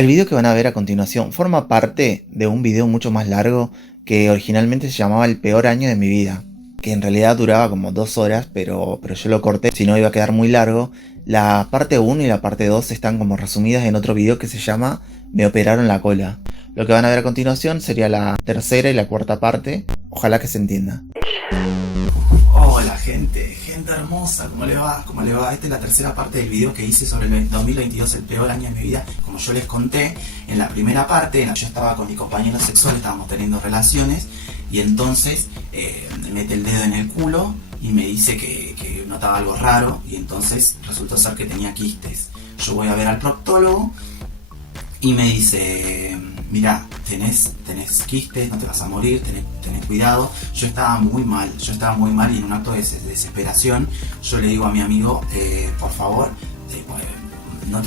El video que van a ver a continuación forma parte de un video mucho más largo que originalmente se llamaba El peor año de mi vida, que en realidad duraba como 2 horas, pero yo lo corté, si no iba a quedar muy largo. La parte 1 y la parte 2 están como resumidas en otro video que se llama Me operaron la cola. Lo que van a ver a continuación sería la tercera y la cuarta parte, ojalá que se entienda. Hola gente hermosa, ¿cómo le va? ¿Cómo le va? Esta es la tercera parte del video que hice sobre el 2022, el peor año de mi vida. Como yo les conté, en la primera parte, yo estaba con mi compañero sexual, estábamos teniendo relaciones, y entonces me mete el dedo en el culo y me dice que notaba algo raro, y entonces resultó ser que tenía quistes. Yo voy a ver al proctólogo y me dice: mirá, tenés quistes, no te vas a morir, tenés cuidado. Yo estaba muy mal, y en un acto de desesperación yo le digo a mi amigo, por favor, yo no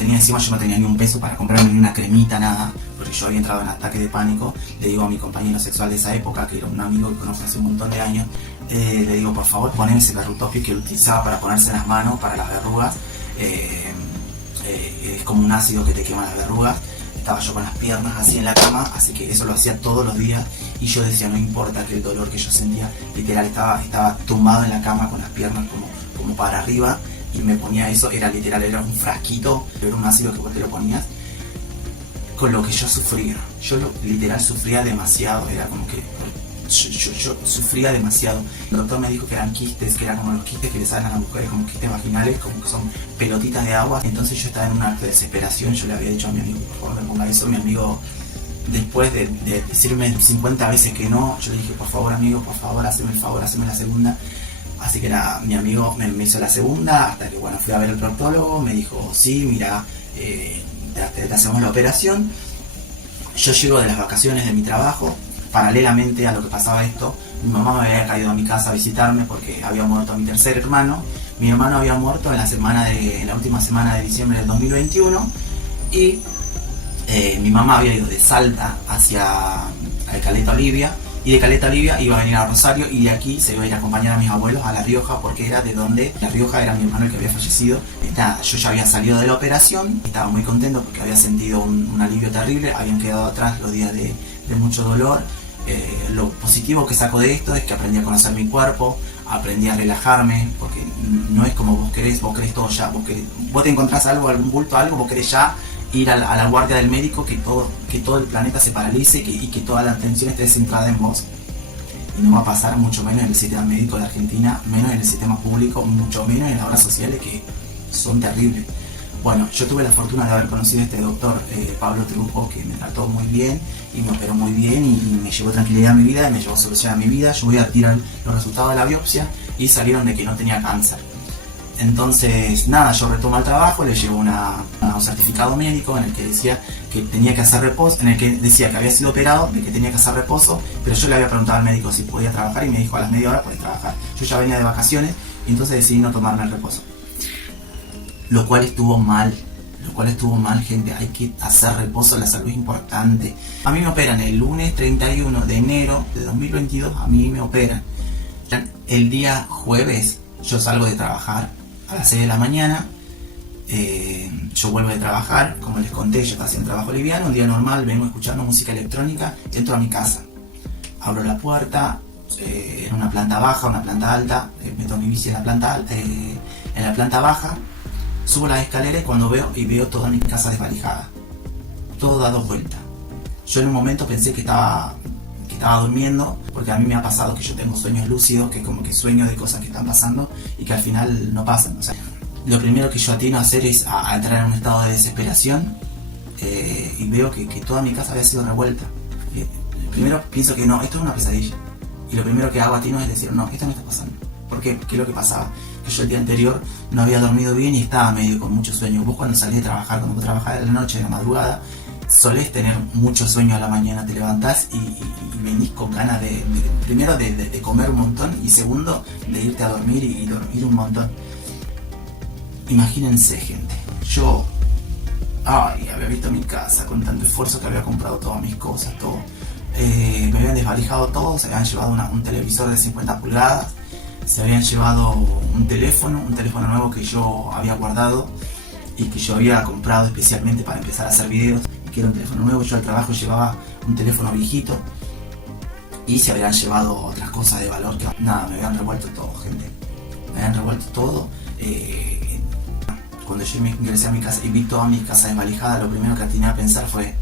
tenía ni un peso para comprarme ni una cremita, nada, porque yo había entrado en ataque de pánico. Le digo a mi compañero sexual de esa época, que era un amigo que conozco hace un montón de años, le digo, por favor, poneme ese Berrutofil que utilizaba para ponerse en las manos, para las verrugas, es como un ácido que te quema las verrugas. Estaba yo con las piernas así en la cama, así que eso lo hacía todos los días, y yo decía, no importa que el dolor que yo sentía, literal estaba tumbado en la cama con las piernas como para arriba, y me ponía eso, era un frasquito, era un ácido que vos te lo ponías, con lo que yo sufría. Literal sufría demasiado, era como que yo sufría demasiado. El doctor me dijo que eran quistes, que eran como los quistes que le salen a las mujeres, como quistes vaginales, como que son pelotitas de agua. Entonces yo estaba en un acto de desesperación, yo le había dicho a mi amigo, por favor me ponga eso. Mi amigo, después de decirme 50 veces que no, yo le dije, por favor amigo, por favor, hazme el favor, hazme la segunda. Así que mi amigo me hizo la segunda, hasta que bueno, fui a ver al proctólogo, me dijo, sí, mira, te hacemos la operación. Yo llego de las vacaciones de mi trabajo. Paralelamente a lo que pasaba esto, mi mamá me había caído a mi casa a visitarme porque había muerto mi tercer hermano. Mi hermano había muerto en la última semana de diciembre del 2021, y mi mamá había ido de Salta hacia Caleta Olivia, y de Caleta Olivia iba a venir a Rosario, y de aquí se iba a ir a acompañar a mis abuelos a La Rioja, porque era de donde La Rioja era mi hermano el que había fallecido. Yo ya había salido de la operación, estaba muy contento porque había sentido un alivio terrible, habían quedado atrás los días de mucho dolor. Lo positivo que saco de esto es que aprendí a conocer mi cuerpo, aprendí a relajarme, porque no es como vos querés todo ya, vos te encontrás algo, algún bulto, algo, vos querés ya ir a la guardia del médico, que todo el planeta se paralice y que toda la atención esté centrada en vos. Y no va a pasar, mucho menos en el sistema médico de Argentina, menos en el sistema público, mucho menos en las obras sociales, que son terribles. Bueno, yo tuve la fortuna de haber conocido a este doctor, Pablo Trujo, que me trató muy bien y me operó muy bien, y me llevó tranquilidad a mi vida, y me llevó solución a mi vida. Yo voy a tirar los resultados de la biopsia y salieron de que no tenía cáncer. Entonces, nada, yo retomo al trabajo, le llevo un certificado médico en el que decía que tenía que hacer reposo, en el que decía que había sido operado, de que tenía que hacer reposo, pero yo le había preguntado al médico si podía trabajar, y me dijo a las media hora podés trabajar. Yo ya venía de vacaciones, y entonces decidí no tomarme el reposo. Lo cual estuvo mal, gente. Hay que hacer reposo, la salud es importante. A mí me operan el lunes 31 de enero de 2022, a mí me operan. El día jueves yo salgo de trabajar a las 6 de la mañana, yo vuelvo de trabajar, como les conté, yo estaba haciendo trabajo liviano, un día normal, vengo escuchando música electrónica, entro a mi casa, abro la puerta, en una planta baja, una planta alta, meto mi bici en la planta baja. Subo las escaleras y cuando veo toda mi casa desvalijada, todo dado vuelta. Yo en un momento pensé que estaba durmiendo, porque a mí me ha pasado que yo tengo sueños lúcidos, que como que sueño de cosas que están pasando y que al final no pasan. O sea, lo primero que yo atino a hacer es a entrar en un estado de desesperación, y veo que toda mi casa había sido revuelta. Primero pienso que no, esto es una pesadilla, y lo primero que hago atino es decir, no, esto no está pasando. ¿Por qué? ¿Qué es lo que pasaba? Que yo el día anterior no había dormido bien y estaba medio con mucho sueño. Vos cuando salís de trabajar, cuando vos trabajás de la noche, de la madrugada, solés tener mucho sueño a la mañana. Te levantás y venís con ganas primero de comer un montón, y segundo de irte a dormir y dormir un montón. Imagínense, gente, yo había visto mi casa con tanto esfuerzo, que había comprado todas mis cosas, todo. Me habían desvalijado todo, se habían llevado un televisor de 50 pulgadas, se habían llevado un teléfono nuevo que yo había guardado y que yo había comprado especialmente para empezar a hacer videos, quiero un teléfono nuevo. Yo al trabajo llevaba un teléfono viejito y se habían llevado otras cosas de valor que nada, me habían revuelto todo, gente. Me habían revuelto todo. Cuando yo ingresé a mi casa y vi toda mi casa desvalijada, lo primero que atiné a pensar fue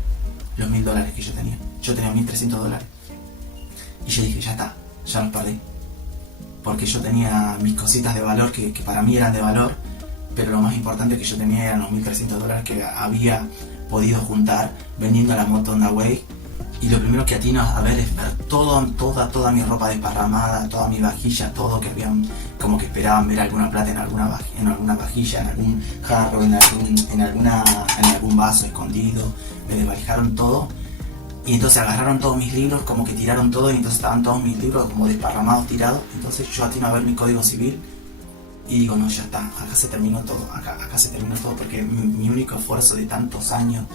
los $1000 que yo tenía. Yo tenía $1300. Y yo dije, ya está, ya los perdí. Porque yo tenía mis cositas de valor que para mí eran de valor, pero lo más importante que yo tenía eran los $1300 que había podido juntar vendiendo la moto Honda Wave. Y lo primero que atino a ver es ver toda mi ropa desparramada, toda mi vajilla, todo que habían, como que esperaban ver alguna plata en alguna vajilla, en algún jarro, en algún vaso escondido. Me desvalijaron todo. Y entonces agarraron todos mis libros, como que tiraron todo, y entonces estaban todos mis libros como desparramados, tirados. Entonces yo atino a ver mi código civil y digo, no, ya está, acá se terminó todo, acá se terminó todo, porque mi único esfuerzo de tantos años,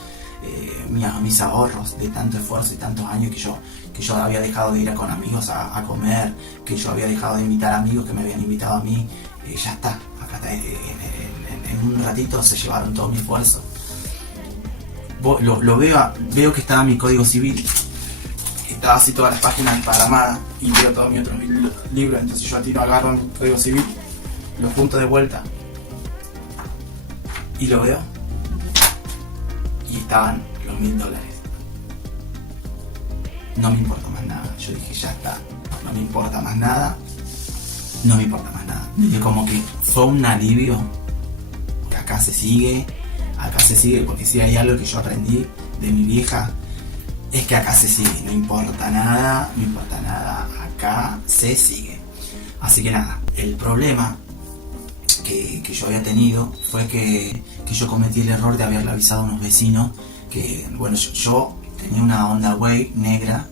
mis ahorros de tanto esfuerzo y tantos años que yo había dejado de ir con amigos a comer, que yo había dejado de invitar amigos que me habían invitado a mí, ya está, acá está, en un ratito se llevaron todo mi esfuerzo. Veo que estaba mi código civil, estaba así todas las páginas desparramadas, y veo todos mis otros libros. Entonces yo atino, agarro mi código civil, lo junto de vuelta y lo veo, y estaban los $1000. No me importa más nada. Yo dije, ya está, no me importa más nada, no me importa más nada. Y como que fue un alivio, que acá se sigue, porque si hay algo que yo aprendí de mi vieja, es que acá se sigue, no importa nada, acá se sigue. Así que nada, el problema que yo había tenido fue que yo cometí el error de haberle avisado a unos vecinos que, bueno, yo tenía una Honda Wave negra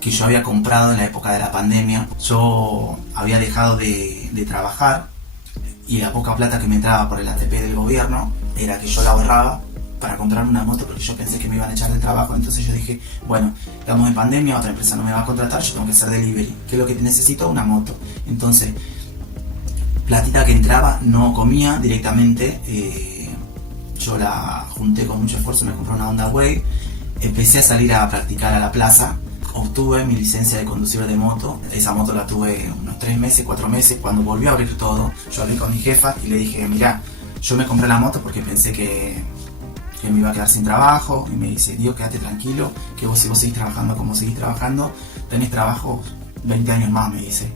que yo había comprado en la época de la pandemia. Yo había dejado de trabajar y la poca plata que me entraba por el ATP del gobierno era que yo la ahorraba para comprar una moto, porque yo pensé que me iban a echar del trabajo. Entonces yo dije, bueno, estamos en pandemia, otra empresa no me va a contratar, yo tengo que hacer delivery, que es lo que necesito, una moto. Entonces, platita que entraba, no comía directamente, yo la junté con mucho esfuerzo, me compré una Honda Wave, empecé a salir a practicar a la plaza, obtuve mi licencia de conducir de moto. Esa moto la tuve unos 3 meses, 4 meses. Cuando volvió a abrir todo, yo hablé con mi jefa y le dije, mirá, yo me compré la moto porque pensé que me iba a quedar sin trabajo, y me dice, Dios, quédate tranquilo, que si vos seguís trabajando como seguís trabajando, tenés trabajo 20 años más, me dice.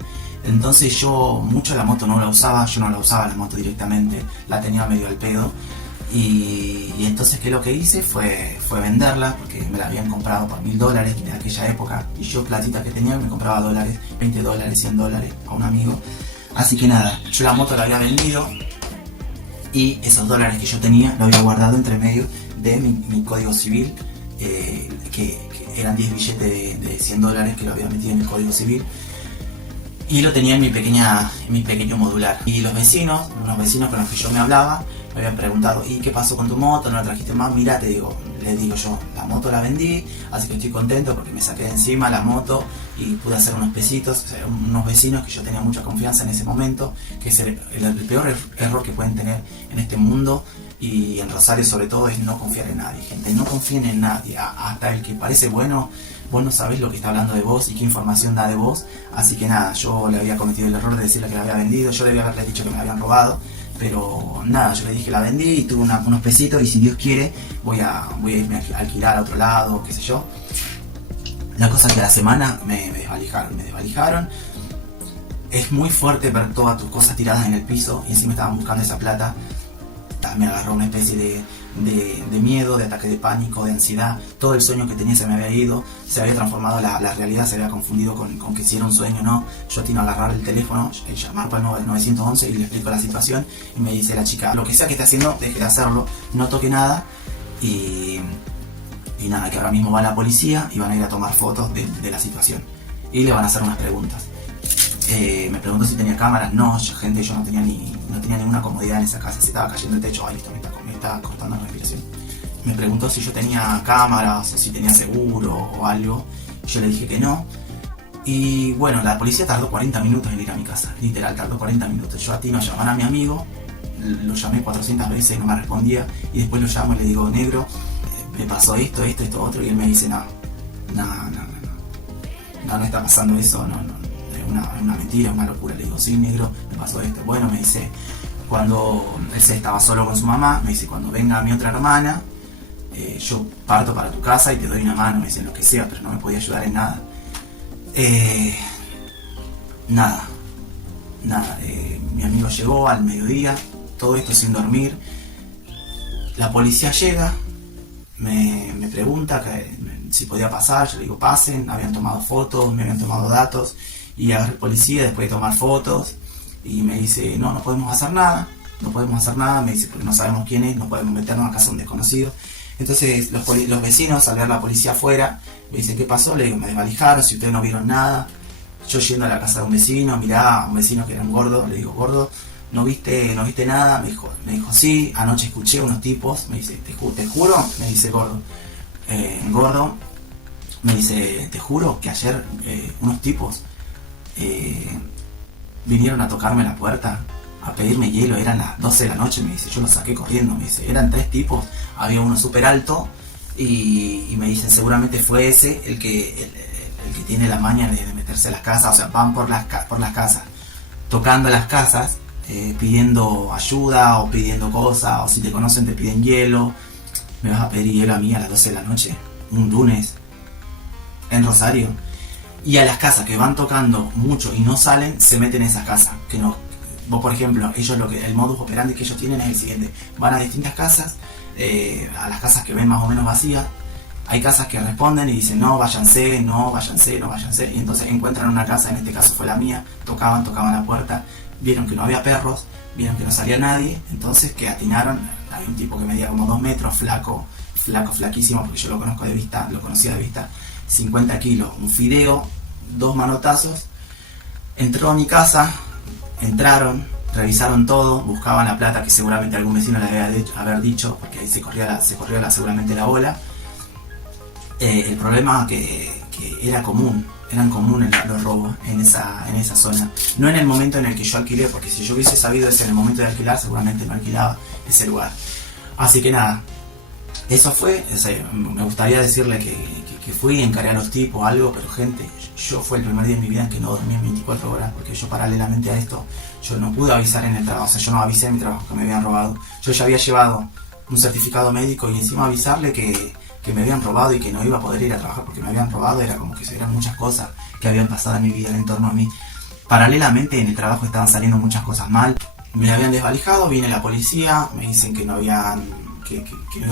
Entonces yo mucho la moto no la usaba, yo no la usaba la moto directamente, la tenía medio al pedo, y entonces que lo que hice fue venderla, porque me la habían comprado por $1000 de aquella época, y yo platita que tenía me compraba dólares, $20, $100 a un amigo. Así que nada, yo la moto la había vendido, y esos dólares que yo tenía lo había guardado entre medio de mi código civil, que eran 10 billetes de $100 que lo había metido en el código civil, y lo tenía en mi pequeño modular. Y unos vecinos con los que yo me hablaba me habían preguntado, ¿y qué pasó con tu moto? ¿No la trajiste más? Mira, les digo yo, la moto la vendí, así que estoy contento porque me saqué de encima la moto y pude hacer unos pesitos. O sea, unos vecinos que yo tenía mucha confianza en ese momento, que es el peor error que pueden tener en este mundo, y en Rosario sobre todo, es no confiar en nadie, gente. No confíen en nadie, hasta el que parece bueno. Vos no sabés lo que está hablando de vos y qué información da de vos. Así que nada, yo le había cometido el error de decirle que la había vendido. Yo debía haberle dicho que me la habían robado, pero nada, yo le dije la vendí y tuve unos pesitos, y si Dios quiere voy a irme a alquilar a otro lado, qué sé yo. La cosa es que a la semana me desvalijaron. Es muy fuerte ver todas tus cosas tiradas en el piso, y encima estaban buscando esa plata. Me agarró una especie de miedo, de ataque de pánico, de ansiedad. Todo el sueño que tenía se me había ido, se había transformado, la realidad se había confundido con que si era un sueño o no. Yo tengo que agarrar el teléfono, llamar para el 911 y le explico la situación, y me dice la chica, lo que sea que esté haciendo, deje de hacerlo, no toque nada, y nada, que ahora mismo va la policía y van a ir a tomar fotos de la situación y le van a hacer unas preguntas. Me preguntó si tenía cámaras. No, yo no tenía ninguna comodidad en esa casa, se estaba cayendo el techo. Ay, listo, me está cortando la respiración. Me preguntó si yo tenía cámaras o si tenía seguro o algo. Yo le dije que no. Y bueno, la policía tardó 40 minutos en ir a mi casa, literal, tardó 40 minutos. Yo atino a llamar a mi amigo, lo llamé 400 veces, no me respondía, y después lo llamo y le digo, negro, me pasó esto, otro, y él me dice, no está pasando eso, no, es una mentira, es una locura. Le digo, sí, negro, me pasó esto. Bueno, me dice, cuando él estaba solo con su mamá, me dice, cuando venga mi otra hermana, yo parto para tu casa y te doy una mano, me dice, lo que sea, pero no me podía ayudar en nada. Mi amigo llegó al mediodía, todo esto sin dormir. La policía llega, me pregunta si podía pasar, yo le digo pasen, habían tomado fotos, me habían tomado datos, y agarra el policía después de tomar fotos y me dice, no podemos hacer nada, me dice, porque no sabemos quién es, no podemos meternos a casa de un desconocido. Entonces los vecinos, al ver la policía afuera, me dicen, ¿qué pasó? Le digo, me desvalijaron, si ustedes no vieron nada. Yo yendo a la casa de un vecino, mirá, un vecino que era un gordo, le digo, gordo, ¿no viste nada? Me dijo, sí, anoche escuché unos tipos, me dice, te juro, me dice gordo, me dice, te juro que ayer unos tipos vinieron a tocarme la puerta, a pedirme hielo, eran las 12 de la noche, me dice, yo los saqué corriendo, me dice, eran 3 tipos, había uno súper alto, y me dicen, seguramente fue ese el que tiene la maña de meterse a las casas, o sea, van por las casas, tocando las casas, pidiendo ayuda o pidiendo cosas, o si te conocen te piden hielo. Me vas a pedir hielo a mí a las 12 de la noche, un lunes, en Rosario. Y a las casas que van tocando mucho y no salen, se meten en esas casas. Que no, vos, por ejemplo, el modus operandi que ellos tienen es el siguiente: van a distintas casas, a las casas que ven más o menos vacías. Hay casas que responden y dicen, no, váyanse. Y entonces encuentran una casa, en este caso fue la mía, tocaban la puerta, vieron que no había perros, vieron que no salía nadie, entonces que atinaron. Hay un tipo que medía como 2 metros, flaquísimo, porque yo lo conocía de vista, 50 kilos, un fideo, 2 manotazos. Entró a mi casa, entraron, revisaron todo, buscaban la plata que seguramente algún vecino le debe haber dicho, porque ahí se corría seguramente la ola. El problema que eran comunes los robos en esa zona. No en el momento en el que yo alquilé, porque si yo hubiese sabido eso en el momento de alquilar, seguramente no alquilaba ese lugar. Así que nada, eso fue. Me gustaría decirle que fui, encaré a los tipos, algo, pero gente, yo fue el primer día en mi vida en que no dormí en 24 horas, porque yo paralelamente a esto, yo no pude avisar en el trabajo, o sea, yo no avisé en mi trabajo que me habían robado. Yo ya había llevado un certificado médico y encima avisarle que me habían robado y que no iba a poder ir a trabajar porque me habían robado, era como que eran muchas cosas que habían pasado en mi vida en torno a mí. Paralelamente en el trabajo estaban saliendo muchas cosas mal, me habían desvalijado, viene la policía, me dicen que no iban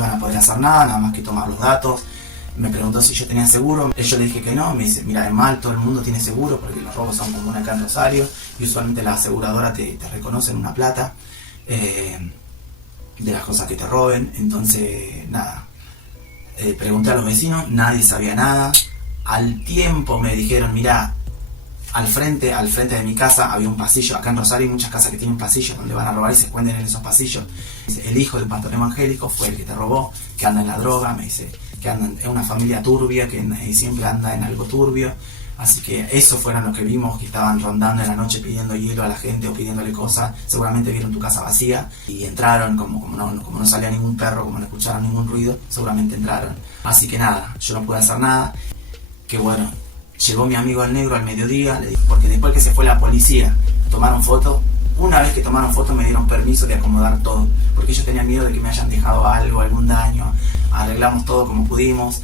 a poder hacer nada más que tomar los datos. Me preguntó si yo tenía seguro, yo le dije que no, me dice, mira, es mal, todo el mundo tiene seguro porque los robos son comunes acá en Rosario y usualmente la aseguradora te reconocen una plata de las cosas que te roben. Entonces nada, pregunté a los vecinos, nadie sabía nada. Al tiempo me dijeron, mira, al frente de mi casa había un pasillo. Acá en Rosario hay muchas casas que tienen pasillos donde van a robar y se esconden en esos pasillos. El hijo del pastor evangélico fue el que te robó, que anda en la droga, me dice, que anda en una familia turbia, que siempre anda en algo turbio. Así que esos fueron los que vimos, que estaban rondando en la noche pidiendo hielo a la gente o pidiéndole cosas. Seguramente vieron tu casa vacía y entraron, como no salía ningún perro, como no escucharon ningún ruido, seguramente entraron. Así que nada, yo no pude hacer nada. Que bueno, llegó mi amigo el negro al mediodía, porque después que se fue la policía, tomaron fotos. Una vez que tomaron fotos me dieron permiso de acomodar todo, porque ellos tenían miedo de que me hayan dejado algo, algún daño. Arreglamos todo como pudimos,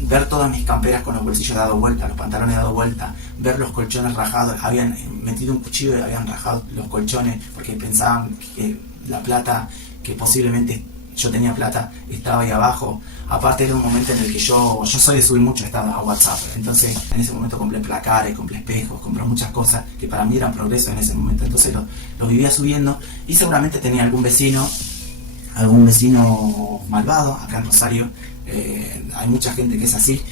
ver todas mis camperas con los bolsillos dados vuelta, los pantalones dados vuelta, ver los colchones rajados, habían metido un cuchillo y habían rajado los colchones porque pensaban que la plata, que posiblemente yo tenía plata, estaba ahí abajo. Aparte era un momento en el que yo soy de subir mucho estados a WhatsApp, entonces en ese momento compré placares, compré espejos, compré muchas cosas que para mí eran progreso en ese momento, entonces lo vivía subiendo y seguramente tenía algún vecino malvado acá en Rosario. Hay mucha gente que es así.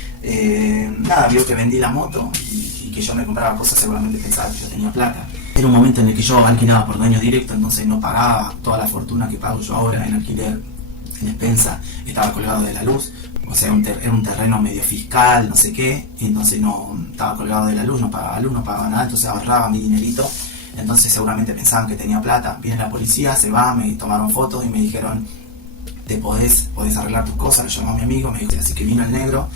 Nada, vio que vendí la moto y que yo me compraba cosas, seguramente pensaba que yo tenía plata. Era un momento en el que yo alquilaba por dueño directo, entonces no pagaba toda la fortuna que pago yo ahora en alquiler, en expensa. Estaba colgado de la luz, o sea, era un terreno medio fiscal, no sé qué, y entonces no estaba colgado de la luz, no pagaba nada, entonces ahorraba mi dinerito. Entonces seguramente pensaban que tenía plata. Viene la policía, se va, me tomaron fotos y me dijeron, podés arreglar tus cosas. Lo llamó a mi amigo, me dijo, así que vino el negro,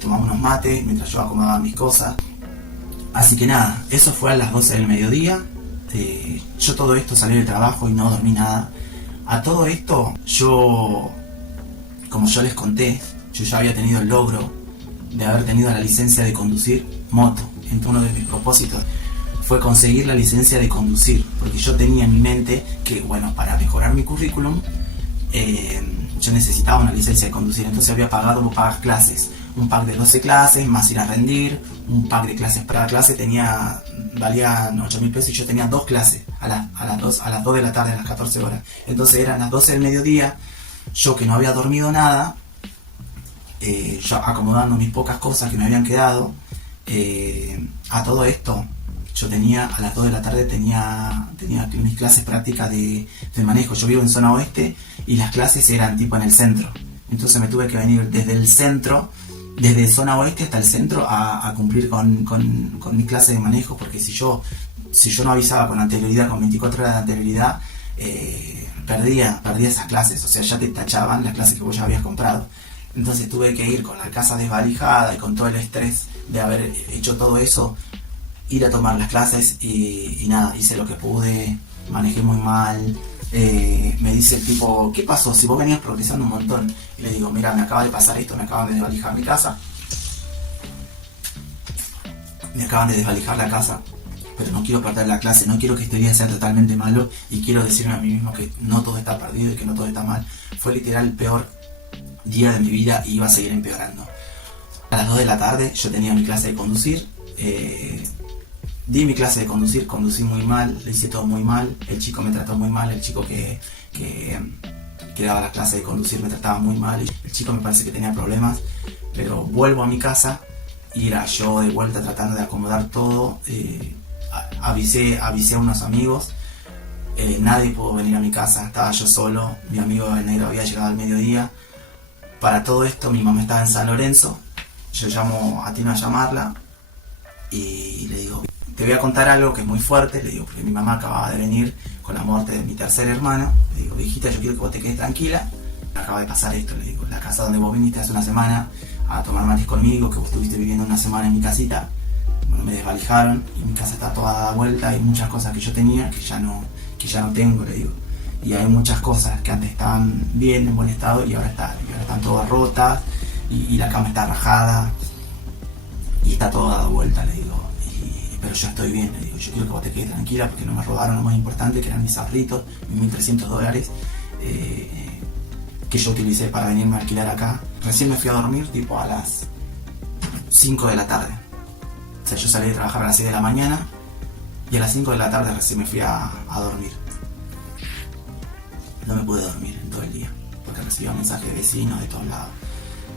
tomamos unos mates mientras yo acomodaba mis cosas. Así que nada, eso fue a las 12 del mediodía. Yo todo esto salí del trabajo y no dormí nada. A todo esto, como yo les conté, yo ya había tenido el logro de haber tenido la licencia de conducir moto. Entonces uno de mis propósitos fue conseguir la licencia de conducir, porque yo tenía en mi mente que, bueno, para mejorar mi currículum, yo necesitaba una licencia de conducir. Entonces había pagado pagas clases, un pack de 12 clases, más ir a rendir, un pack de clases para clase, valía 8.000 pesos y yo tenía 2 clases a las 2 de la tarde, a las 14 horas. Entonces eran las 12 del mediodía, yo que no había dormido nada, yo acomodando mis pocas cosas que me habían quedado. A todo esto, yo a las 2 de la tarde tenía mis clases prácticas de manejo. Yo vivo en zona oeste y las clases eran tipo en el centro. Entonces me tuve que venir desde el centro, desde zona oeste hasta el centro a cumplir con mi clase de manejo, porque si yo no avisaba con anterioridad, con 24 horas de anterioridad, perdía esas clases. O sea, ya te tachaban las clases que vos ya habías comprado. Entonces tuve que ir con la casa desvalijada y con todo el estrés de haber hecho todo eso, ir a tomar las clases y nada, hice lo que pude, manejé muy mal. Me dice el tipo, ¿qué pasó? Si vos venías progresando un montón. Y le digo, mira, me acaba de pasar esto, me acaban de desvalijar mi casa. Me acaban de desvalijar la casa, pero no quiero perder la clase, no quiero que este día sea totalmente malo y quiero decirme a mí mismo que no todo está perdido y que no todo está mal. Fue literal el peor día de mi vida y iba a seguir empeorando. A las 2 de la tarde yo tenía mi clase de conducir. Di mi clase de conducir, conducí muy mal, le hice todo muy mal, el chico me trató muy mal, el chico que daba la clase de conducir me trataba muy mal, y el chico me parece que tenía problemas, pero vuelvo a mi casa y era yo de vuelta tratando de acomodar todo. Avisé a unos amigos, nadie pudo venir a mi casa, estaba yo solo, mi amigo el negro había llegado al mediodía. Para todo esto mi mamá estaba en San Lorenzo, yo llamo a Tino a llamarla y le digo, te voy a contar algo que es muy fuerte, le digo, porque mi mamá acababa de venir con la muerte de mi tercer hermano. Le digo, hijita, yo quiero que vos te quedes tranquila, acaba de pasar esto, le digo, la casa donde vos viniste hace una semana a tomar mates conmigo, que vos estuviste viviendo una semana en mi casita, bueno, me desvalijaron y mi casa está toda dada vuelta, hay muchas cosas que yo tenía que ya no tengo, le digo, y hay muchas cosas que antes estaban bien, en buen estado, y ahora están todas rotas, y la cama está rajada y está todo dado vuelta, le digo, pero yo estoy bien, le digo, yo quiero que vos te quedes tranquila porque no me robaron lo más importante, que eran mis ahorritos, mis $1.300 que yo utilicé para venirme a alquilar acá. Recién me fui a dormir tipo a las 5 de la tarde. O sea, yo salí de trabajar a las 6 de la mañana y a las 5 de la tarde recién me fui a dormir. No me pude dormir en todo el día porque recibía mensajes de vecinos de todos lados.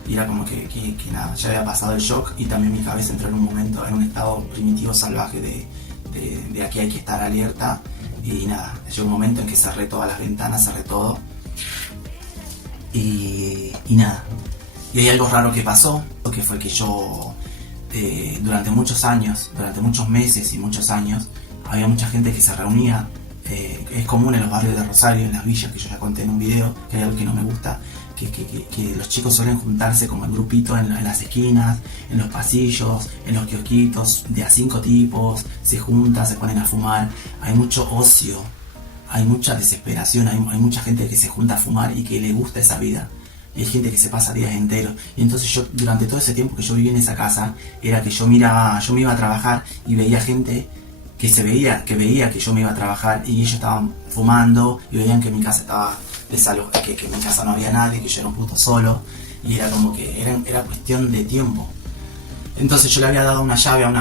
Y era como que nada, ya había pasado el shock y también mi cabeza entró en un estado primitivo salvaje de aquí hay que estar alerta. Y nada, llegó un momento en que cerré todas las ventanas, cerré todo. Y nada. Y hay algo raro que pasó, que fue que yo durante muchos meses y muchos años, había mucha gente que se reunía. Es común en los barrios de Rosario, en las villas, que yo ya conté en un video, que hay algo que no me gusta, que los chicos suelen juntarse como en grupito en las esquinas, en los pasillos, en los kiosquitos, de a 5 tipos, se juntan, se ponen a fumar. Hay mucho ocio, hay mucha desesperación, hay mucha gente que se junta a fumar y que le gusta esa vida. Y hay gente que se pasa días enteros. Y entonces yo, durante todo ese tiempo que yo viví en esa casa, era que yo me iba a trabajar y veía gente que veía que yo me iba a trabajar y ellos estaban fumando y veían que mi casa estaba desalojada, que en mi casa no había nadie, que yo era un puto solo, y era como que era cuestión de tiempo. Entonces yo le había dado una llave a mi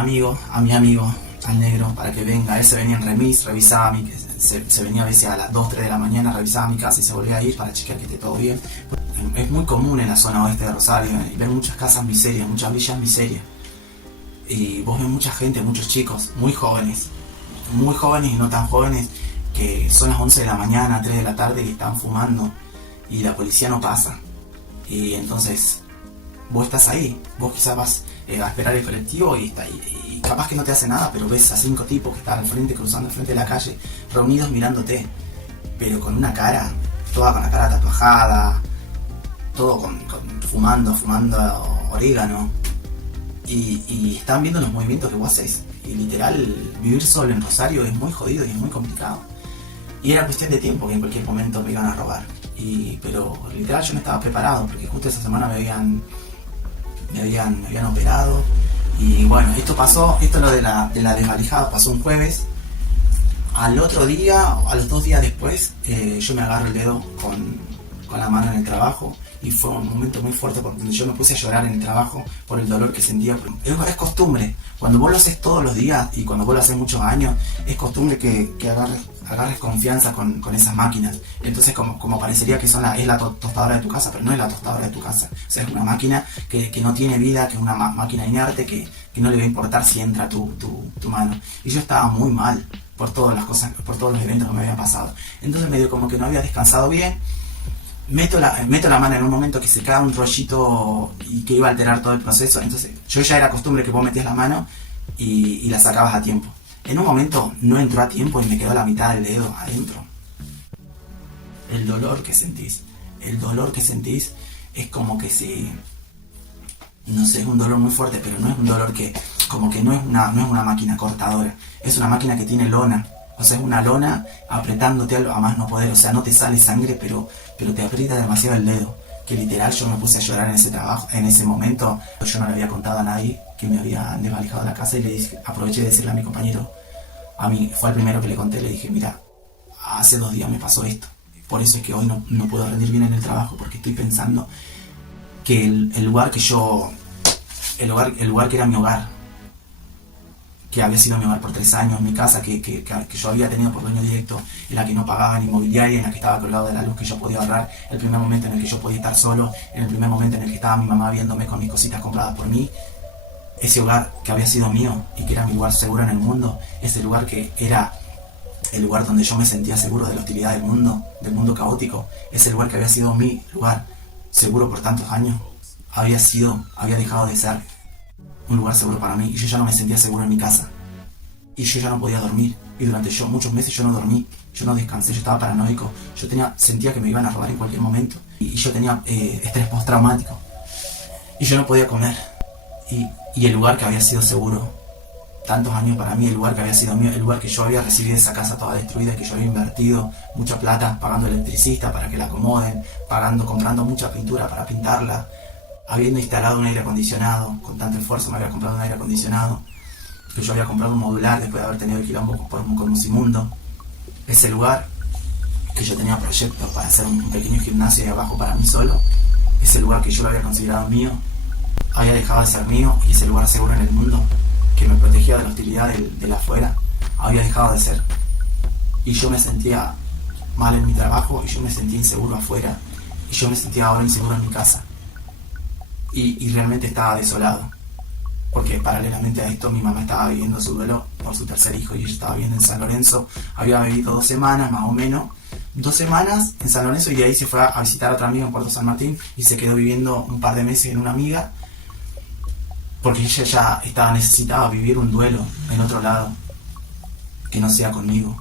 amigo, al negro, para que venga. Él se venía en remis, revisaba se venía a veces a las 2, 3 de la mañana, revisaba mi casa y se volvía a ir para chequear que esté todo bien. Es muy común en la zona oeste de Rosario y ver muchas casas miserias, muchas villas miserias. Y vos ves mucha gente, muchos chicos, muy jóvenes y no tan jóvenes, que son las 11 de la mañana, 3 de la tarde, y están fumando y la policía no pasa. Y entonces vos estás ahí, vos quizás vas a esperar el colectivo y capaz que no te hace nada, pero ves a 5 tipos que están al frente, cruzando al frente de la calle, reunidos mirándote, pero con una cara toda con la cara tatuajada, todo fumando orégano. Y están viendo los movimientos que vos haces. Y literal, vivir solo en Rosario es muy jodido y es muy complicado. Y era cuestión de tiempo que en cualquier momento me iban a robar. Pero literal yo no estaba preparado, porque justo esa semana me habían operado. Y bueno, esto lo de la desvalijada pasó un jueves. Al otro día, a los 2 días después, yo me agarro el dedo con la mano en el trabajo. Y fue un momento muy fuerte porque yo me puse a llorar en el trabajo por el dolor que sentía. Es costumbre, cuando vos lo haces todos los días y cuando vos lo haces muchos años, es costumbre que agarres confianza con esas máquinas. Entonces como parecería que es la tostadora de tu casa, pero no es la tostadora de tu casa. O sea, es una máquina que no tiene vida, que es una máquina inerte, que no le va a importar si entra tu mano. Y yo estaba muy mal por todas las cosas, por todos los eventos que me habían pasado. Entonces medio como que no había descansado bien. Meto la mano en un momento que se cae un rollito y que iba a alterar todo el proceso. Entonces yo ya era costumbre que vos metías la mano y la sacabas a tiempo. En un momento no entró a tiempo y me quedó la mitad del dedo adentro. El dolor que sentís es como que si, no sé, es un dolor muy fuerte, pero no es un dolor que, como que no es una máquina cortadora, es una máquina que tiene lona. O sea, es una lona apretándote a más no poder. O sea, no te sale sangre, pero te aprieta demasiado el dedo. Que literal yo me puse a llorar en ese momento. Yo no le había contado a nadie que me habían desvalijado la casa y aproveché de decirle a mi compañero, fue el primero que le conté, le dije, mira, hace 2 días me pasó esto. Por eso es que hoy no puedo rendir bien en el trabajo, porque estoy pensando que el lugar que era mi hogar, que había sido mi hogar por 3 años, mi casa que yo había tenido por dueño directo, en la que no pagaba en inmobiliaria, en la que estaba colgado de la luz que yo podía ahorrar, el primer momento en el que yo podía estar solo, en el primer momento en el que estaba mi mamá viéndome con mis cositas compradas por mí, ese hogar que había sido mío y que era mi lugar seguro en el mundo, ese lugar que era el lugar donde yo me sentía seguro de la hostilidad del mundo caótico, ese lugar que había sido mi lugar seguro por tantos años, había dejado de ser un lugar seguro para mí, y yo ya no me sentía seguro en mi casa, y yo ya no podía dormir, y durante muchos meses yo no dormí, yo no descansé, yo estaba paranoico, sentía que me iban a robar en cualquier momento, y yo tenía estrés postraumático, y yo no podía comer, y el lugar que había sido seguro tantos años para mí, el lugar que había sido mío, el lugar que yo había recibido esa casa toda destruida, que yo había invertido mucha plata pagando electricista para que la acomoden, comprando mucha pintura para pintarla, habiendo instalado un aire acondicionado, con tanto esfuerzo me había comprado un aire acondicionado, que yo había comprado un modular después de haber tenido el quilombo con Musimundo. Ese lugar que yo tenía proyectos para hacer un pequeño gimnasio ahí abajo para mí solo, ese lugar que yo lo había considerado mío, había dejado de ser mío, y ese lugar seguro en el mundo, que me protegía de la hostilidad del afuera, había dejado de ser. Y yo me sentía mal en mi trabajo, y yo me sentía inseguro afuera, y yo me sentía ahora inseguro en mi casa. Y realmente estaba desolado, porque paralelamente a esto mi mamá estaba viviendo su duelo por su tercer hijo, y ella estaba viviendo en San Lorenzo, había vivido 2 semanas más o menos, 2 semanas en San Lorenzo, y de ahí se fue a visitar a otra amiga en Puerto San Martín, y se quedó viviendo un par de meses en una amiga, porque ella ya necesitaba vivir un duelo en otro lado, que no sea conmigo.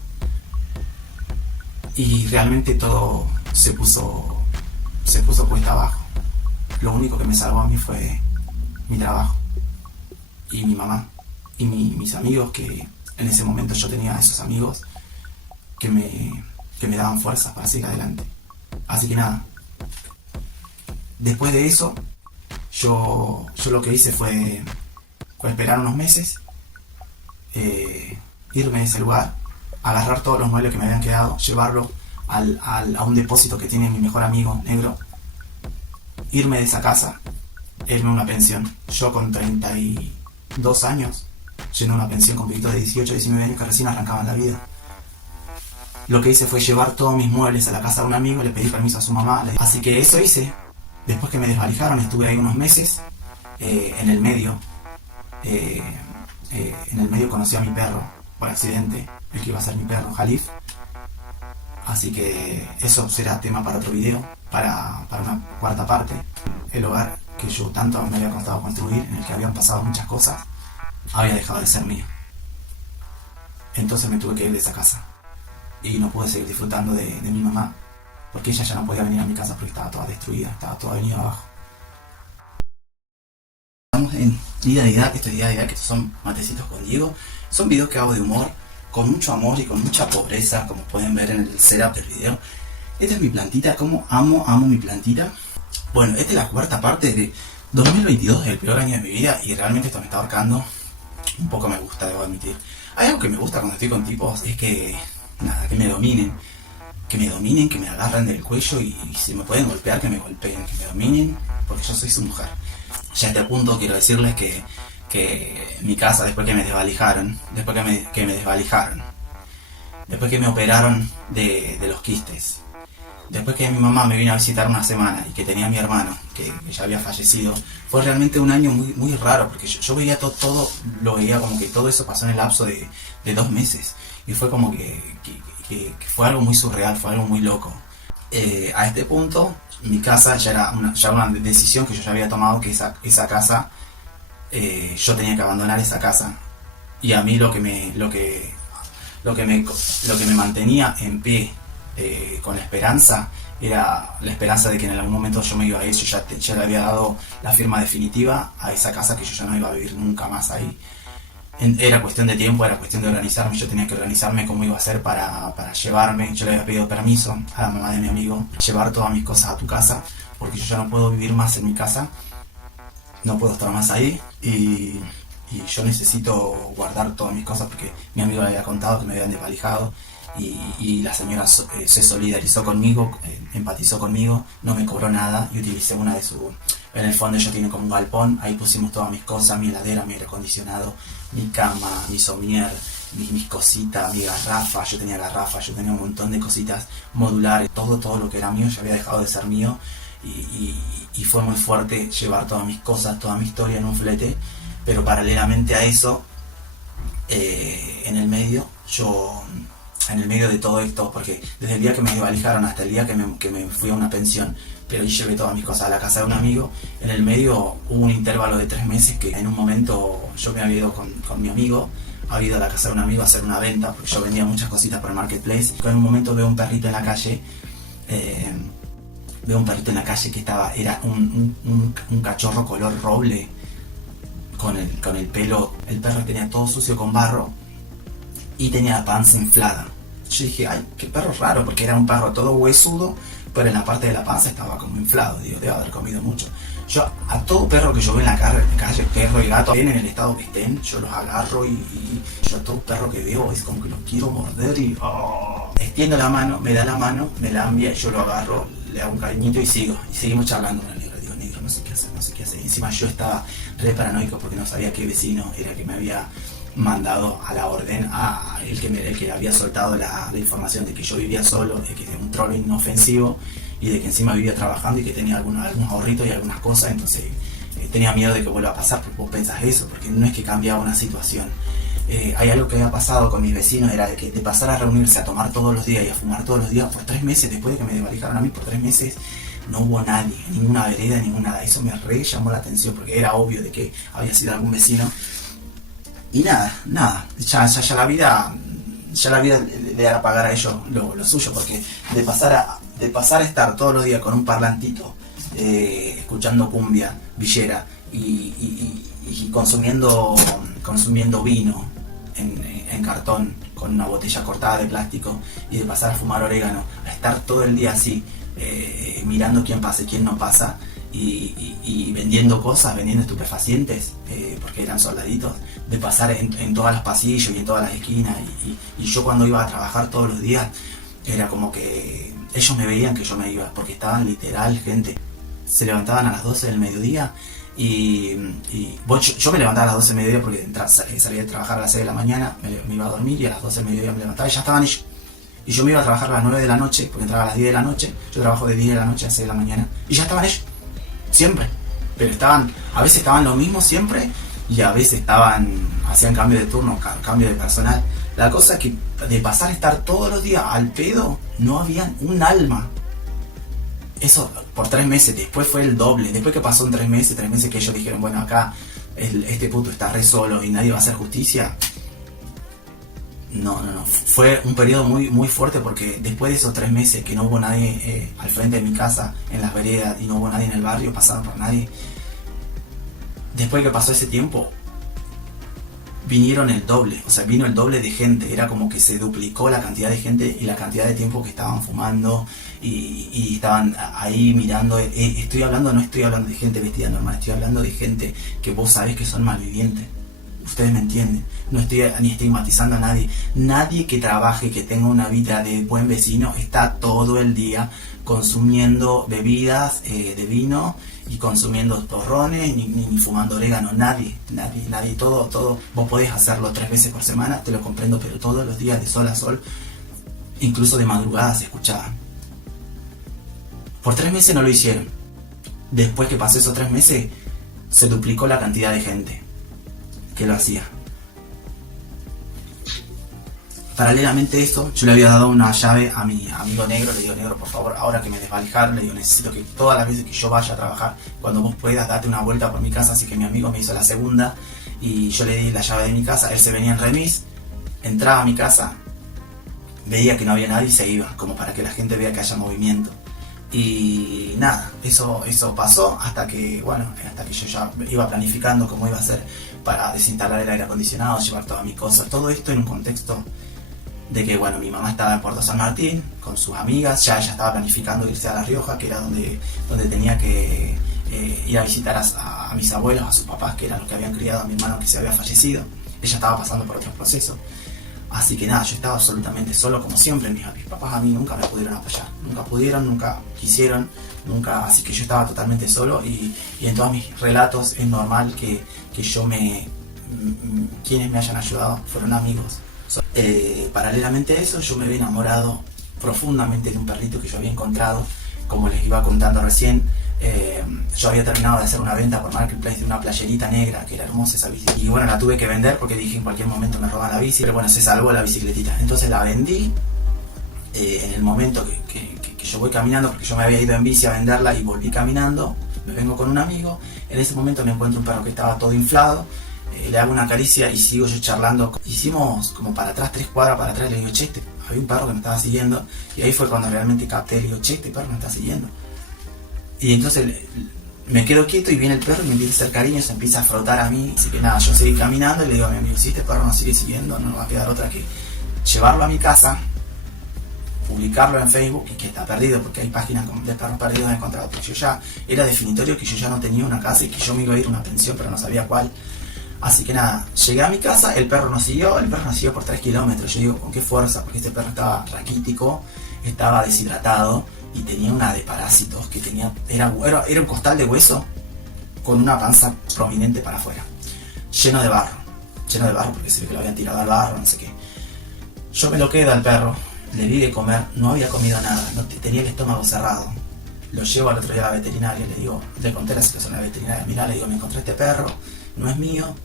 Y realmente todo se puso cuesta abajo. Lo único que me salvó a mí fue mi trabajo y mi mamá y mis amigos, que en ese momento yo tenía esos amigos que me daban fuerza para seguir adelante. Así que nada, después de eso yo lo que hice fue esperar unos meses, irme de ese lugar, agarrar todos los muebles que me habían quedado, llevarlos a un depósito que tiene mi mejor amigo negro, irme de esa casa, irme a una pensión. Yo con 32 años, yendo a una pensión con pibitos de 18, 19 años que recién arrancaban la vida. Lo que hice fue llevar todos mis muebles a la casa de un amigo, le pedí permiso a su mamá, así que eso hice. Después que me desvalijaron estuve ahí unos meses, en el medio conocí a mi perro, por accidente, el que iba a ser mi perro, Jalif. Así que eso será tema para otro video, para una cuarta parte. El hogar que yo tanto me había costado construir, en el que habían pasado muchas cosas, había dejado de ser mío. Entonces me tuve que ir de esa casa y no pude seguir disfrutando de mi mamá, porque ella ya no podía venir a mi casa porque estaba toda destruida, estaba toda venida abajo. Estamos en Día de Edad, que estos son matecitos con Diego. Son videos que hago de humor, con mucho amor y con mucha pobreza, como pueden ver en el setup del video. Esta es mi plantita, como amo mi plantita. Bueno, esta es la cuarta parte de 2022, el peor año de mi vida, y realmente esto me está ahorcando. Un poco me gusta, debo admitir. Hay algo que me gusta cuando estoy con tipos, es que, nada, que me dominen. Que me agarren del cuello y si me pueden golpear, que me golpeen, que me dominen, porque yo soy su mujer. Ya a este punto quiero decirles que mi casa, después que me desvalijaron, después que me operaron de los quistes, después que mi mamá me vino a visitar una semana y que tenía a mi hermano, que ya había fallecido, fue realmente un año muy raro, porque yo veía todo, lo veía como que todo eso pasó en el lapso de 2 meses, y fue como que fue algo muy surreal, fue algo muy loco. A este punto, mi casa ya era una decisión que yo ya había tomado, que esa casa, yo tenía que abandonar esa casa, y a mí lo que me mantenía en pie, con la esperanza, era la esperanza de que en algún momento yo me iba a ir. Yo ya le había dado la firma definitiva a esa casa, que yo ya no iba a vivir nunca más ahí. Era cuestión de tiempo, era cuestión de organizarme. Yo tenía que organizarme cómo iba a hacer para llevarme. Yo le había pedido permiso a la mamá de mi amigo, llevar todas mis cosas a tu casa, porque yo ya no puedo vivir más en mi casa, no puedo estar más ahí, y yo necesito guardar todas mis cosas, porque mi amigo le había contado que me habían desvalijado, y la señora se solidarizó conmigo, empatizó conmigo, no me cobró nada, y utilicé una de sus... En el fondo ella tiene como un galpón, ahí pusimos todas mis cosas, mi heladera, mi aire acondicionado, mi cama, mi somier, mis cositas, mi garrafa. Yo tenía un montón de cositas modulares, todo lo que era mío ya había dejado de ser mío, y fue muy fuerte llevar todas mis cosas, toda mi historia en un flete. Pero paralelamente a eso, en el medio de todo esto, porque desde el día que me desvalijaron hasta el día que me fui a una pensión, pero llevé todas mis cosas a la casa de un amigo, en el medio hubo un intervalo de 3 meses que en un momento yo me había ido con mi amigo, había ido a la casa de un amigo a hacer una venta, porque yo vendía muchas cositas para el marketplace. En un momento veo un perrito en la calle, que era un cachorro color roble, con el pelo. El perro tenía todo sucio con barro y tenía la panza inflada. Yo dije, ay, qué perro raro, porque era un perro todo huesudo, pero en la parte de la panza estaba como inflado. Digo, debe haber comido mucho. Yo a todo perro que yo veo en la calle, perro y gato, bien en el estado que estén, yo los agarro, y yo a todo perro que veo es como que los quiero morder, y extiendo la mano, me da la mano, me la envía, yo lo agarro, le hago un cariñito y seguimos charlando con el negro. Digo, negro, no sé qué hacer. Y encima yo estaba re paranoico porque no sabía qué vecino era que me había mandado a la orden, a el que había soltado la información de que yo vivía solo, de que era un troll inofensivo, y de que encima vivía trabajando y que tenía algunos ahorritos y algunas cosas. Entonces tenía miedo de que vuelva a pasar, porque vos pensás eso, porque no es que cambiaba una situación. Hay algo que había pasado con mis vecinos, era de que de pasar a reunirse a tomar todos los días y a fumar todos los días por 3 meses, después de que me desvalijaron a mí por 3 meses, no hubo nadie, ninguna vereda, nada. Eso me re llamó la atención, porque era obvio de que había sido algún vecino. Y nada, ya la vida le hará pagar a ellos lo suyo, porque de pasar a estar todos los días con un parlantito, escuchando cumbia villera, y consumiendo vino en cartón con una botella cortada de plástico, y de pasar a fumar orégano, a estar todo el día así, mirando quién pasa y quién no pasa, y vendiendo cosas, vendiendo estupefacientes, porque eran soldaditos, de pasar en todas las pasillos y en todas las esquinas, y yo cuando iba a trabajar todos los días, era como que ellos me veían que yo me iba, porque estaban literal, gente, se levantaban a las 12 del mediodía, yo me levantaba a las 12 del mediodía porque salía de trabajar a las 6 de la mañana, me iba a dormir, y a las 12 del mediodía me levantaba y ya estaban ellos. Y yo me iba a trabajar a las 9 de la noche, porque entraba a las 10 de la noche, yo trabajo de 10 de la noche a 6 de la mañana, y ya estaban ellos, siempre. Pero a veces estaban lo mismo siempre, y a veces hacían cambio de turno, cambio de personal. La cosa es que de pasar a estar todos los días al pedo, no había un alma. Eso por 3 meses, después fue el doble. Después que pasó en 3 meses que ellos dijeron, bueno, acá este puto está re solo y nadie va a hacer justicia. No. Fue un periodo muy fuerte porque después de esos 3 meses que no hubo nadie al frente de mi casa, en las veredas, y no hubo nadie en el barrio, pasando por nadie, después que pasó ese tiempo, vino el doble de gente. Era como que se duplicó la cantidad de gente y la cantidad de tiempo que estaban fumando y estaban ahí mirando. No estoy hablando de gente vestida normal, estoy hablando de gente que vos sabés que son malvivientes. Ustedes me entienden, no estoy ni estigmatizando a nadie. Nadie que trabaje, que tenga una vida de buen vecino, está todo el día consumiendo bebidas de vino y consumiendo porrones, ni fumando orégano. Nadie. Todo. Vos podés hacerlo 3 veces por semana, te lo comprendo, pero todos los días de sol a sol, incluso de madrugada se escuchaba. Por 3 meses no lo hicieron. Después que pasó esos 3 meses, se duplicó la cantidad de gente que lo hacía. Paralelamente a esto, yo le había dado una llave a mi amigo negro. Le digo: negro, por favor, ahora que me desvalijaron, le digo, necesito que todas las veces que yo vaya a trabajar, cuando vos puedas, date una vuelta por mi casa. Así que mi amigo me hizo la segunda y yo le di la llave de mi casa. Él se venía en remis, entraba a mi casa, veía que no había nadie y se iba, como para que la gente vea que haya movimiento. Y nada, eso pasó hasta que yo ya iba planificando cómo iba a hacer para desinstalar el aire acondicionado, llevar todas mis cosas. Todo esto en un contexto de que, mi mamá estaba en Puerto San Martín con sus amigas, ya ella estaba planificando irse a La Rioja, que era donde tenía que ir a visitar a mis abuelos, a sus papás, que eran los que habían criado a mi hermano que se había fallecido. Ella estaba pasando por otros procesos. Así que nada, yo estaba absolutamente solo, como siempre. Mis papás a mí nunca me pudieron apoyar, nunca pudieron, nunca quisieron, nunca. Así que yo estaba totalmente solo y en todos mis relatos es normal que quienes me hayan ayudado fueron amigos. Paralelamente a eso, yo me había enamorado profundamente de un perrito que yo había encontrado, como les iba contando recién. Yo había terminado de hacer una venta por Marketplace de una playerita negra, que era hermosa esa bici, y la tuve que vender porque dije en cualquier momento me roban la bici, pero se salvó la bicicletita. Entonces la vendí en el momento que yo voy caminando, porque yo me había ido en bici a venderla y volví caminando. Me vengo con un amigo, en ese momento me encuentro un perro que estaba todo inflado. Le hago una caricia y sigo yo charlando. Hicimos como para atrás, 3 cuadras para atrás. Le digo: che, había un perro que me estaba siguiendo. Y ahí fue cuando realmente capté. Le digo: che, este perro me está siguiendo. Y entonces me quedo quieto y viene el perro y me empieza a hacer cariño, se empieza a frotar a mí. Así que nada, yo seguí caminando y le digo a mi amigo: si este perro nos sigue siguiendo, no nos va a quedar otra que llevarlo a mi casa, publicarlo en Facebook, y que está perdido, porque hay páginas de perros perdidos encontrados. Porque yo ya era definitorio que yo ya no tenía una casa y que yo me iba a ir a una pensión, pero no sabía cuál. Así que nada, llegué a mi casa, el perro nos siguió por 3 kilómetros. Yo digo: ¿con qué fuerza? Porque este perro estaba raquítico, estaba deshidratado y tenía una de parásitos que era un costal de hueso con una panza prominente para afuera, lleno de barro porque se ve que lo habían tirado al barro, no sé qué. Yo me lo quedo al perro, le di de comer, no había comido nada, tenía el estómago cerrado. Lo llevo al otro día a la veterinaria, le conté la situación a la veterinaria. Mirá, le digo: me encontré este perro, no es mío.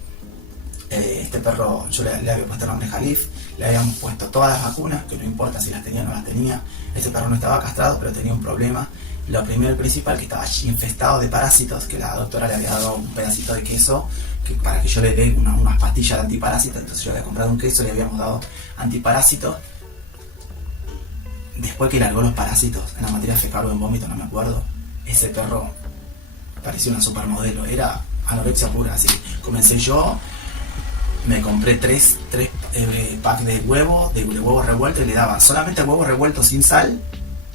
Este perro, yo le había puesto el nombre Jalif, le habíamos puesto todas las vacunas, que no importa si las tenía o no las tenía. Este perro no estaba castrado, pero tenía un problema. Lo primero y principal, que estaba infestado de parásitos, que la doctora le había dado un pedacito de queso para que yo le dé unas pastillas de antiparásitos. Entonces yo había comprado un queso, le habíamos dado antiparásitos. Después que largó los parásitos en la materia fecal o en vómito, no me acuerdo, ese perro parecía una supermodelo, era anorexia pura. Así que comencé yo, me compré 3 packs de huevos revueltos y le daba solamente huevos revueltos sin sal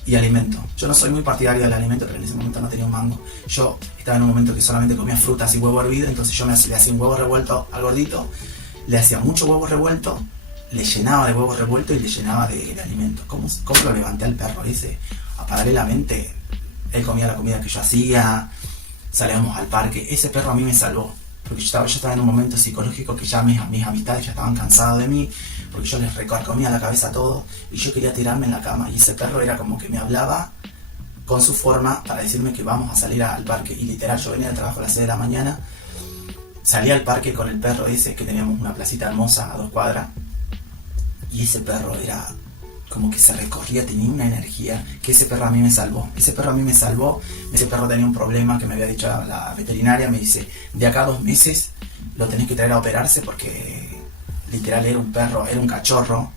y alimento. Yo no soy muy partidario del alimento, pero en ese momento no tenía un mango. Yo estaba en un momento que solamente comía frutas y huevo hervido, entonces yo le hacía un huevo revuelto al gordito, le hacía mucho huevo revuelto, le llenaba de huevos revueltos y le llenaba de alimento. ¿Cómo lo levanté al perro? Dice, paralelamente, él comía la comida que yo hacía, salíamos al parque. Ese perro a mí me salvó, porque yo estaba en un momento psicológico que ya mis amistades ya estaban cansados de mí, porque yo les recarcomía la cabeza todo y yo quería tirarme en la cama, y ese perro era como que me hablaba con su forma para decirme que vamos a salir al parque. Y literal, yo venía del trabajo a las 6 de la mañana, salí al parque con el perro ese, que teníamos una placita hermosa a 2 cuadras, y ese perro era como que se recorría, tenía una energía, que ese perro a mí me salvó. Ese perro tenía un problema que me había dicho la veterinaria, me dice: de acá a 2 meses lo tenés que traer a operarse porque literal era un perro, era un cachorro,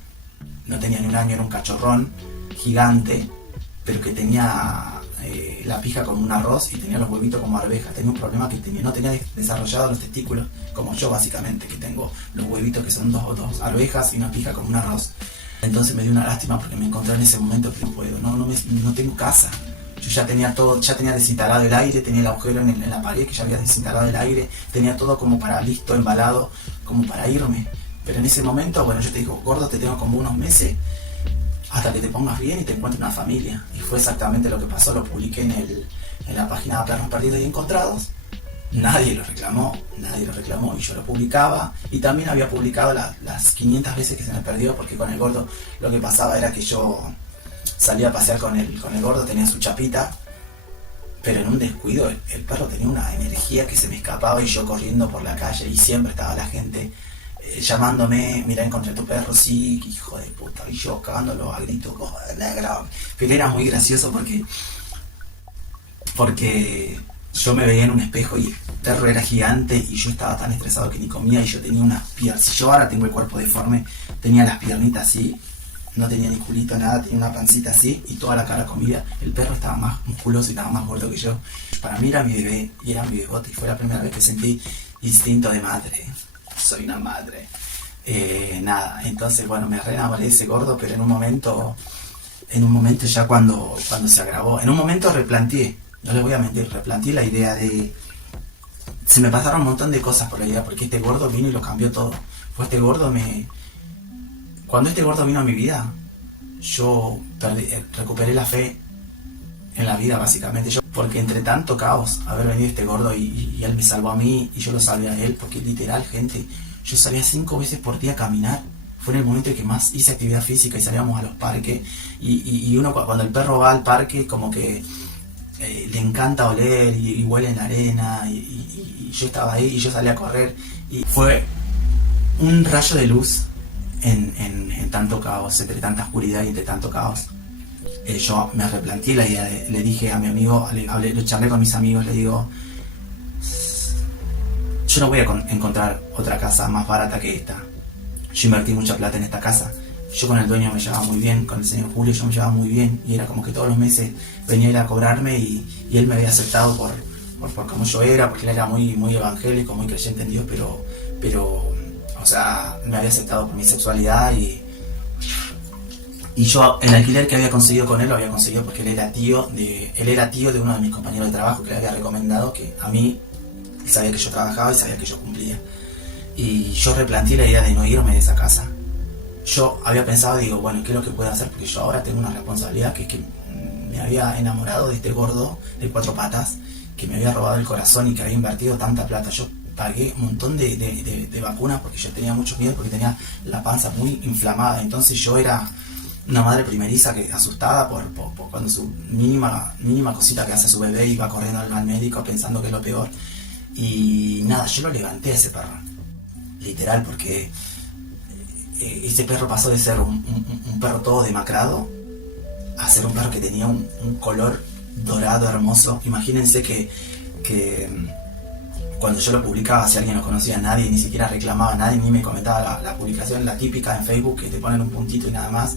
no tenía ni un año, era un cachorrón gigante, pero que tenía la pija como un arroz y tenía los huevitos como arvejas. Tenía un problema que no tenía desarrollados los testículos, como yo básicamente, que tengo los huevitos que son dos arvejas y una pija como un arroz. Entonces me dio una lástima porque me encontré en ese momento que no tengo casa. Yo ya tenía todo, ya tenía desinstalado el aire, tenía el agujero en la pared que ya había desinstalado el aire, tenía todo como para listo, embalado, como para irme. Pero en ese momento, bueno, yo te digo, gordo, te tengo como unos meses hasta que te pongas bien y te encuentres una familia. Y fue exactamente lo que pasó, lo publiqué en la página de Perros Perdidos y Encontrados. Nadie lo reclamó y yo lo publicaba. Y también había publicado las 500 veces que se me perdió, porque con el gordo lo que pasaba era que yo salía a pasear con el gordo, tenía su chapita, pero en un descuido el perro tenía una energía que se me escapaba y yo corriendo por la calle y siempre estaba la gente llamándome, mira, encontré a tu perro, sí, hijo de puta, y yo cagándolo a gritos, negro. Pero era muy gracioso porque yo me veía en un espejo y el perro era gigante y yo estaba tan estresado que ni comía y yo tenía unas piernas. Si yo ahora tengo el cuerpo deforme, tenía las piernitas así, no tenía ni culito, nada, tenía una pancita así y toda la cara comida. El perro estaba más musculoso y estaba más gordo que yo. Para mí era mi bebé y era mi bebote y fue la primera vez que sentí instinto de madre. Soy una madre. Nada, entonces bueno, me reenamoré de ese gordo, pero en un momento ya cuando se agravó, en un momento replanteé, no les voy a mentir, replanteé la idea de... Se me pasaron un montón de cosas por la idea, porque este gordo vino y lo cambió todo. Cuando este gordo vino a mi vida, yo recuperé la fe en la vida básicamente. Porque entre tanto caos, haber venido este gordo y él me salvó a mí y yo lo salvé a él, porque literal, gente, yo salía 5 veces por día a caminar. Fue en el momento en que más hice actividad física y salíamos a los parques. Y uno cuando el perro va al parque, como que le encanta oler y huele en la arena. Y yo estaba ahí y yo salía a correr. Y fue un rayo de luz en tanto caos, entre tanta oscuridad y entre tanto caos. Yo me replanteé la idea, le dije a mi amigo, lo charlé con mis amigos, le digo, yo no voy a encontrar otra casa más barata que esta. Yo invertí mucha plata en esta casa. Yo con el dueño me llevaba muy bien, con el señor Julio yo me llevaba muy bien, y era como que todos los meses venía a ir a cobrarme y él me había aceptado por como yo era, porque él era muy, muy evangélico, muy creyente en Dios, pero o sea, me había aceptado por mi sexualidad y yo el alquiler que había conseguido con él lo había conseguido porque él era tío de uno de mis compañeros de trabajo que le había recomendado, que a mí sabía que yo trabajaba y sabía que yo cumplía. Y yo replanteé la idea de no irme de esa casa. Yo había pensado, digo, bueno, ¿qué es lo que puedo hacer? Porque yo ahora tengo una responsabilidad, que es que me había enamorado de este gordo de 4 patas, que me había robado el corazón y que había invertido tanta plata. Yo pagué un montón de vacunas porque yo tenía mucho miedo, porque tenía la panza muy inflamada. Entonces yo era una madre primeriza que asustada por cuando su mínima cosita que hace su bebé iba corriendo al médico pensando que es lo peor. Y nada, yo lo levanté a ese perro, literal, porque ese perro pasó de ser un perro todo demacrado a ser un perro que tenía un color dorado hermoso. Imagínense que cuando yo lo publicaba, si alguien lo conocía, nadie ni siquiera reclamaba, nadie ni me comentaba la publicación, la típica en Facebook que te ponen un puntito y nada más.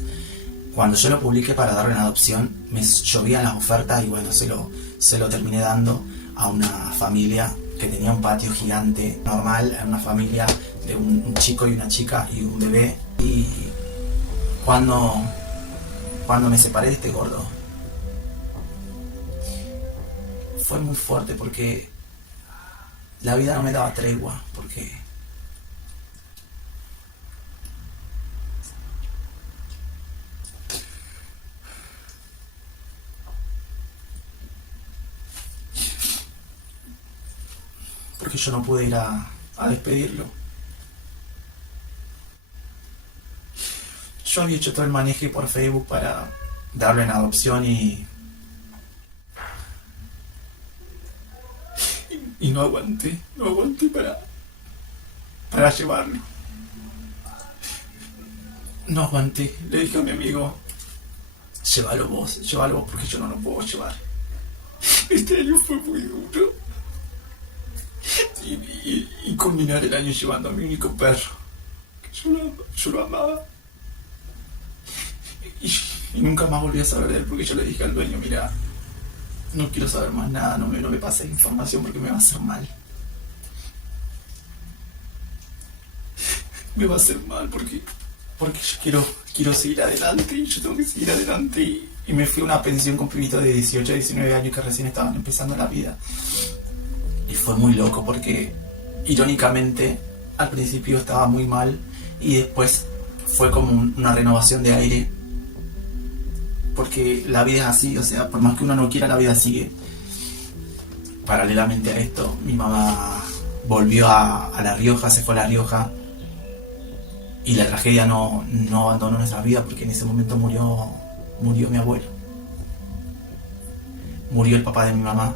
Cuando yo lo publiqué para darlo en adopción, me llovían las ofertas y bueno, se lo terminé dando a una familia que tenía un patio gigante normal, a una familia de un chico y una chica y un bebé. Y cuando me separé de este gordo, fue muy fuerte porque la vida no me daba tregua, porque yo no pude ir a despedirlo. Yo había hecho todo el manejo por Facebook para darlo en adopción y no aguanté para llevarlo. No aguanté, le dije a mi amigo, llévalo vos porque yo no lo puedo llevar. Este año fue muy duro. Y culminar el año llevando a mi único perro, que Yo lo amaba. Y nunca más volví a saber de él porque yo le dije al dueño, mira, no quiero saber más nada, no me pases información porque me va a hacer mal. Me va a hacer mal porque yo quiero seguir adelante y yo tengo que seguir adelante y me fui a una pensión con pibitos de 18 a 19 años que recién estaban empezando la vida. Y fue muy loco porque irónicamente al principio estaba muy mal y después fue como una renovación de aire, porque la vida es así, o sea, por más que uno no quiera, la vida sigue. Paralelamente a esto, mi mamá volvió a La Rioja, se fue a La Rioja, y la tragedia no abandonó nuestra vida porque en ese momento murió mi abuelo. Murió el papá de mi mamá,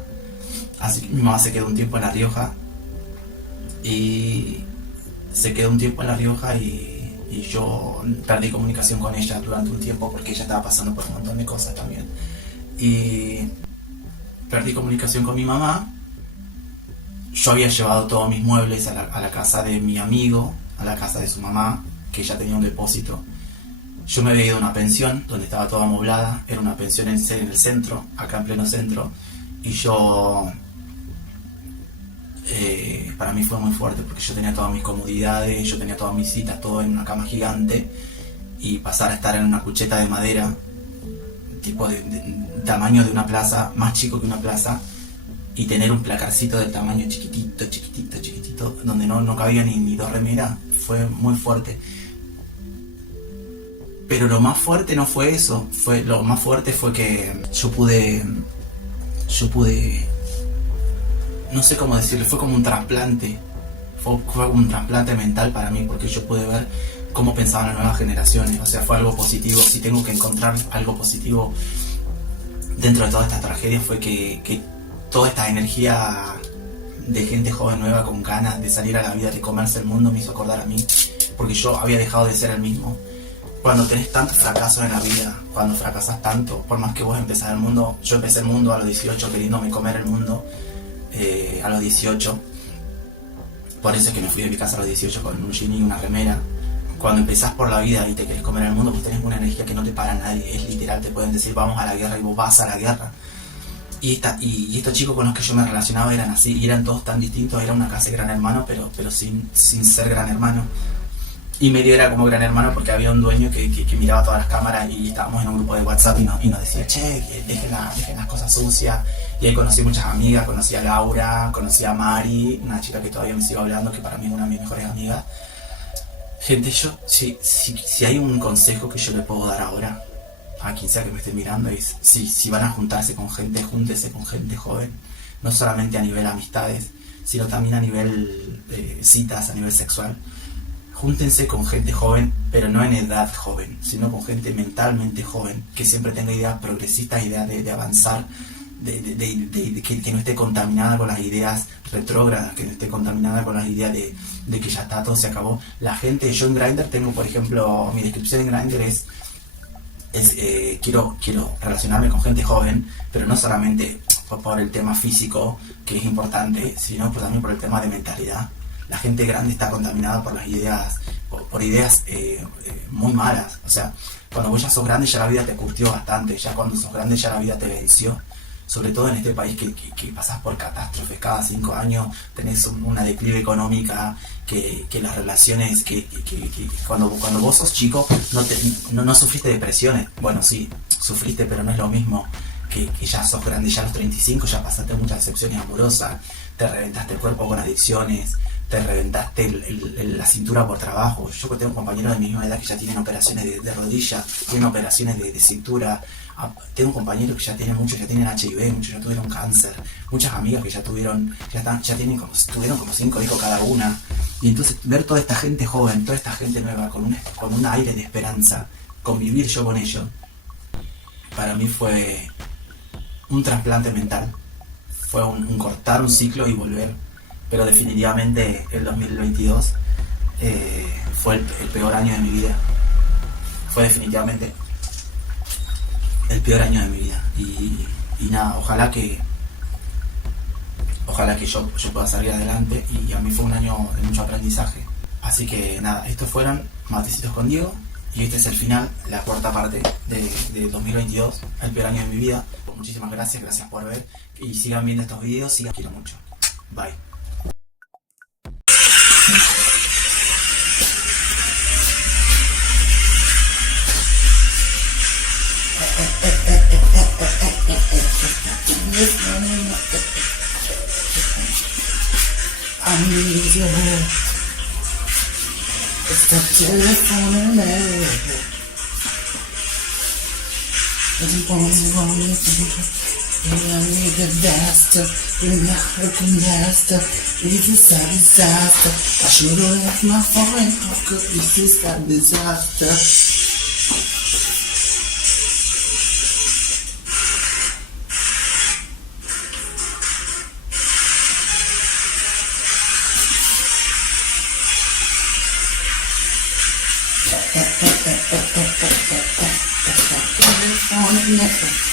así que mi mamá se quedó un tiempo en La Rioja, y yo perdí comunicación con ella durante un tiempo porque ella estaba pasando por un montón de cosas también. Y perdí comunicación con mi mamá. Yo había llevado todos mis muebles a la casa de mi amigo, a la casa de su mamá, que ella tenía un depósito. Yo me había ido a una pensión donde estaba toda amoblada, era una pensión en el centro, acá en pleno centro, y yo... para mí fue muy fuerte porque yo tenía todas mis comodidades, yo tenía todas mis citas, todo en una cama gigante, y pasar a estar en una cucheta de madera, tipo de tamaño de una plaza, más chico que una plaza, y tener un placarcito del tamaño chiquitito, donde no cabía ni dos remeras, fue muy fuerte. Pero lo más fuerte no fue eso, lo más fuerte fue que yo pude, no sé cómo decirlo, fue como un trasplante, fue como un trasplante mental para mí, porque yo pude ver cómo pensaban las nuevas generaciones, o sea, fue algo positivo. Si tengo que encontrar algo positivo dentro de toda esta tragedia, fue que toda esta energía de gente joven nueva con ganas de salir a la vida, de comerse el mundo, me hizo acordar a mí, porque yo había dejado de ser el mismo. Cuando tenés tantos fracasos en la vida, cuando fracasás tanto, por más que vos empezás el mundo, yo empecé el mundo a los 18 queriéndome comer el mundo, a los 18, por eso es que me fui de mi casa a los 18 con un jean y una remera. Cuando empezás por la vida y te querés comer el mundo, vos tenés una energía que no te para nadie, es literal, te pueden decir vamos a la guerra y vos vas a la guerra. Y estos chicos con los que yo me relacionaba eran así, y eran todos tan distintos, era una clase de Gran Hermano, pero sin ser Gran Hermano. Y medio era como Gran Hermano porque había un dueño que miraba todas las cámaras, y estábamos en un grupo de WhatsApp y nos decía, che, que dejen las cosas sucias. Y ahí conocí muchas amigas, conocí a Laura, conocí a Mari, una chica que todavía me sigue hablando, que para mí es una de mis mejores amigas. Gente, si hay un consejo que yo le puedo dar ahora a quien sea que me esté mirando, es si van a juntarse con gente, júntese con gente joven, no solamente a nivel amistades, sino también a nivel citas, a nivel sexual. Júntense con gente joven, pero no en edad joven, sino con gente mentalmente joven, que siempre tenga ideas progresistas, ideas de avanzar, que no esté contaminada con las ideas retrógradas, que no esté contaminada con las ideas de que ya está, todo se acabó. La gente, yo en Grindr tengo, por ejemplo, mi descripción en Grindr es quiero relacionarme con gente joven, pero no solamente por el tema físico, que es importante, sino también por el tema de mentalidad. La gente grande está contaminada por las ideas, por ideas muy malas. O sea, cuando vos ya sos grande ya la vida te curtió bastante, ya cuando sos grande ya la vida te venció. Sobre todo en este país que pasás por catástrofes cada 5 años, tenés una declive económica, que las relaciones, que cuando vos sos chico no sufriste depresiones. Bueno, sí, sufriste, pero no es lo mismo que ya sos grande, ya a los 35 ya pasaste muchas decepciones amorosas, te reventaste el cuerpo con adicciones, te reventaste la cintura por trabajo. Yo tengo compañeros de mi misma edad que ya tienen operaciones de rodilla, tienen operaciones de cintura. Tengo compañeros que ya tienen HIV, muchos ya tuvieron cáncer, muchas amigas que tuvieron como 5 hijos cada una. Y entonces ver toda esta gente joven, toda esta gente nueva, con un aire de esperanza, convivir yo con ellos, para mí fue un trasplante mental. Fue un cortar un ciclo y volver. Pero definitivamente el 2022 fue el peor año de mi vida. Fue definitivamente el peor año de mi vida. Y nada, ojalá que yo pueda salir adelante. Y a mí fue un año de mucho aprendizaje. Así que nada, estos fueron Matecitos con Diego. Y este es el final, la cuarta parte de 2022, el peor año de mi vida. Muchísimas gracias, gracias por ver. Y sigan viendo estos videos, quiero mucho. Bye. I need your help. It's the telephone and mail. I need a master. You're not a master. This is a disaster. I should have left my phone. How could this is a disaster? On it next.